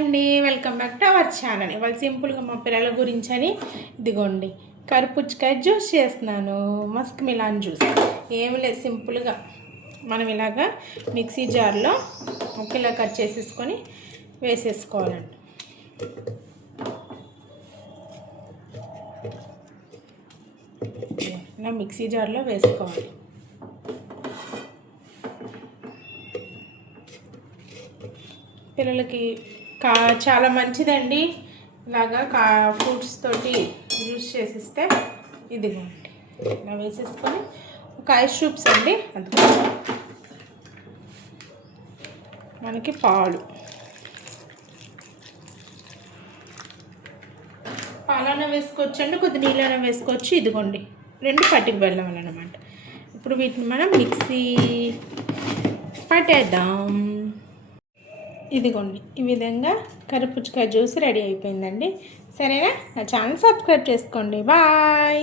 అండి, welcome back to our channel. ఇవాళ సింపుల్గా మా పిల్లల గురించి అని ఇదిగోండి కర్బూజకాయ జ్యూస్ చేస్తున్నాను. మస్క్ మిలాన్ జ్యూస్ ఏమి లేదు, సింపుల్గా మనం ఇలాగా మిక్సీ జార్లో ఒకేలా కట్ చేసేసుకొని వేసేసుకోవాలండి. ఇలా మిక్సీ జార్లో వేసుకోవాలి. పిల్లలకి చాలా మంచిదండి. ఇలాగా ఫ్రూట్స్ తోటి జ్యూస్ చేసిస్తే ఇదిగోండి ఇలా వేసేసుకొని ఒక ఐస్ క్యూబ్స్ అండి, అది మనకి పాలన వేసుకోవచ్చు అండి, కొద్ది నీళ్ళైనా వేసుకోవచ్చు. ఇదిగోండి 2 పట్టిక బెల్లం అన్నమాట. ఇప్పుడు వీటిని మనం మిక్సీ పట్టేద్దాం. ఇదిగోండి ఈ విధంగా కర్బూజకాయ జ్యూస్ రెడీ అయిపోయిందండి. సరేనా? నా ఛానల్ సబ్స్క్రైబ్ చేసుకోండి. బాయ్.